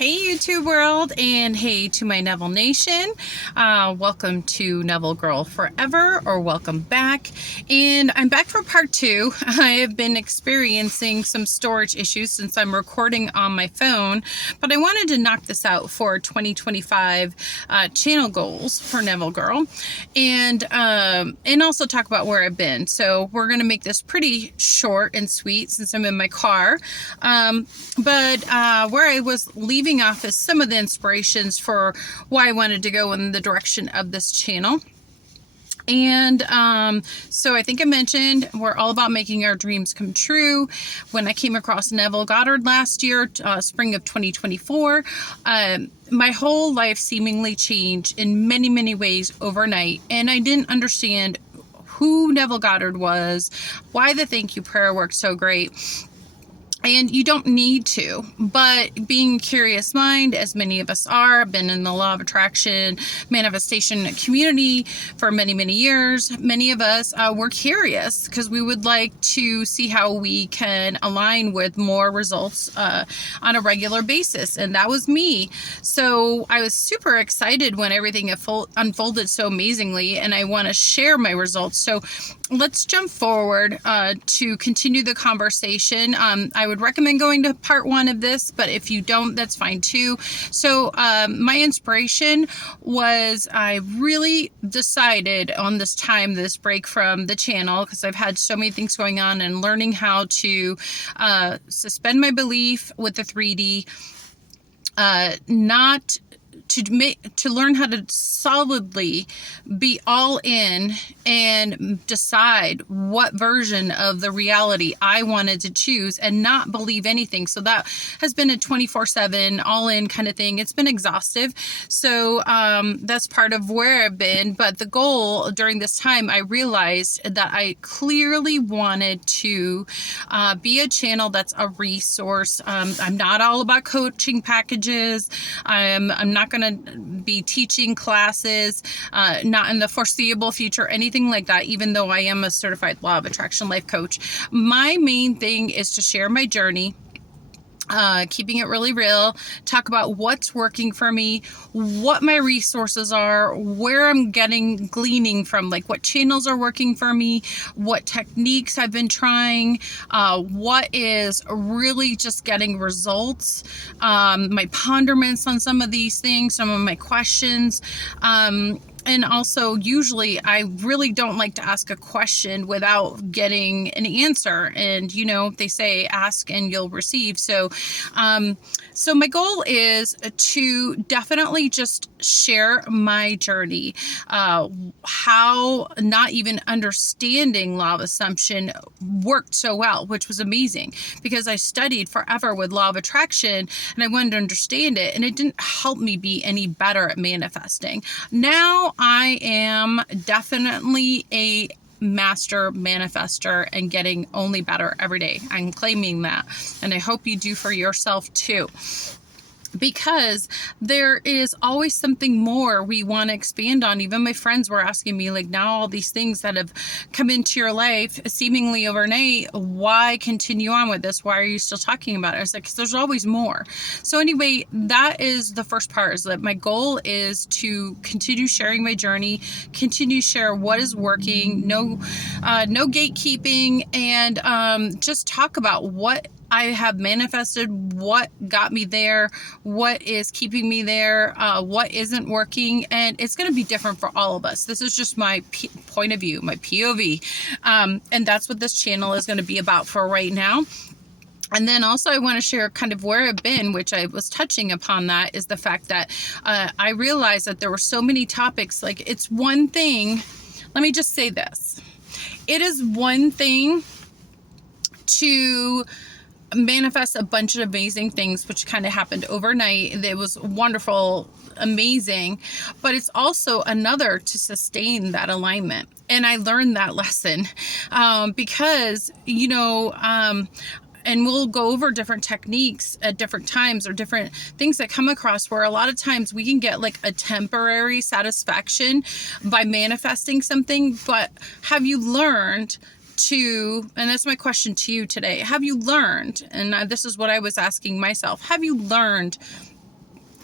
Hey YouTube world, and hey to my Neville Nation. Welcome to Neville Girl Forever, or welcome back. And I'm back for part 2. I have been experiencing some storage issues since I'm recording on my phone, but I wanted to knock this out for 2025 channel goals for Neville Girl, and also talk about where I've been. So we're going to make this pretty short and sweet since I'm in my car. But where I was leaving off is some of the inspirations for why I wanted to go in the direction of this channel. And so I think I mentioned we're all about making our dreams come true. When I came across Neville Goddard last year, spring of 2024, my whole life seemingly changed in many, many ways overnight. And I didn't understand who Neville Goddard was, why the thank you prayer worked so great. And you don't need to, but being a curious mind, as many of us are, been in the law of attraction manifestation community for many, many years. Many of us were curious because we would like to see how we can align with more results on a regular basis. And that was me. So I was super excited when everything unfolded so amazingly, and I want to share my results. So let's jump forward to continue the conversation. I would recommend going to part 1 of this, but if you don't, that's fine too. So my inspiration was, I really decided on this break from the channel, because I've had so many things going on, and learning how to suspend my belief with the 3D, to learn how to solidly be all in and decide what version of the reality I wanted to choose and not believe anything. So that has been a 24/7 all in kind of thing. It's been exhaustive. So that's part of where I've been. But the goal during this time, I realized that I clearly wanted to be a channel that's a resource. I'm not all about coaching packages. I'm not going to be teaching classes, not in the foreseeable future, anything like that, even though I am a certified law of attraction life coach. My main thing is to share my journey, keeping it really real, talk about what's working for me, what my resources are, where I'm gleaning from, like what channels are working for me, what techniques I've been trying, what is really just getting results, my ponderments on some of these things, some of my questions. And also, usually I really don't like to ask a question without getting an answer. And, they say ask and you'll receive. So my goal is to definitely just share my journey, how not even understanding law of assumption worked so well, which was amazing, because I studied forever with law of attraction and I wanted to understand it, and it didn't help me be any better at manifesting. Now I am definitely a master manifester and getting only better every day. I'm claiming that, and I hope you do for yourself too, because there is always something more we want to expand on. Even my friends were asking me, like, now all these things that have come into your life seemingly overnight, why continue on with this? Why are you still talking about it? I was like, 'cause there's always more. So anyway, that is the first part, is that my goal is to continue sharing my journey, continue to share what is working, no gatekeeping, and just talk about what I have manifested, what got me there, what is keeping me there, what isn't working. And it's going to be different for all of us. This is just my point of view, my POV. And that's what this channel is going to be about for right now. And then also I want to share kind of where I've been, which I was touching upon. That is the fact that I realized that there were so many topics. Like, it's one thing, let me just say this. It is one thing to manifest a bunch of amazing things, which kind of happened overnight. It was wonderful, amazing, but it's also another to sustain that alignment. And I learned that lesson because, and we'll go over different techniques at different times, or different things that come across, where a lot of times we can get like a temporary satisfaction by manifesting something. But have you learned and that's my question to you today, have you learned, and this is what I was asking myself, have you learned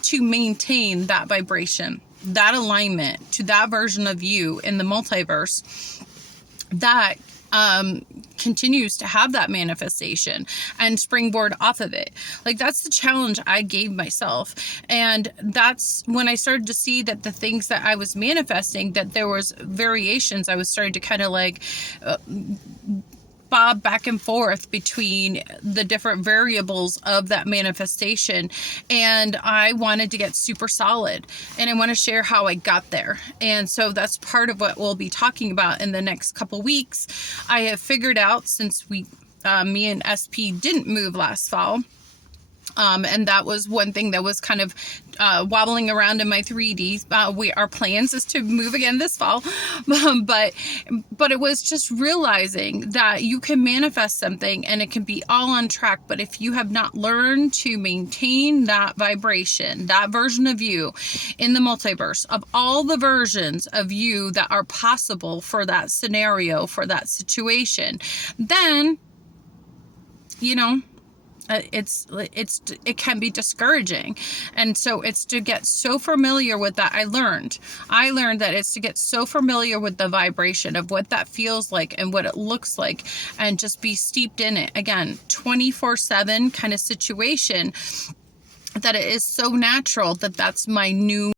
to maintain that vibration, that alignment to that version of you in the multiverse that continues to have that manifestation and springboard off of it. Like, that's the challenge I gave myself. And that's when I started to see that the things that I was manifesting, that there was variations. I was starting to kind of like bob back and forth between the different variables of that manifestation. And I wanted to get super solid, and I want to share how I got there. And so that's part of what we'll be talking about in the next couple weeks. I have figured out, since me and SP didn't move last fall, and that was one thing that was kind of wobbling around in my 3D. Our plans is to move again this fall, but it was just realizing that you can manifest something and it can be all on track, but if you have not learned to maintain that vibration, that version of you in the multiverse, of all the versions of you that are possible for that scenario, for that situation, then, you know, it can be discouraging. And so it's to get so familiar with that. I learned that it's to get so familiar with the vibration of what that feels like and what it looks like, and just be steeped in it. Again, 24/7 kind of situation, that it is so natural that that's my new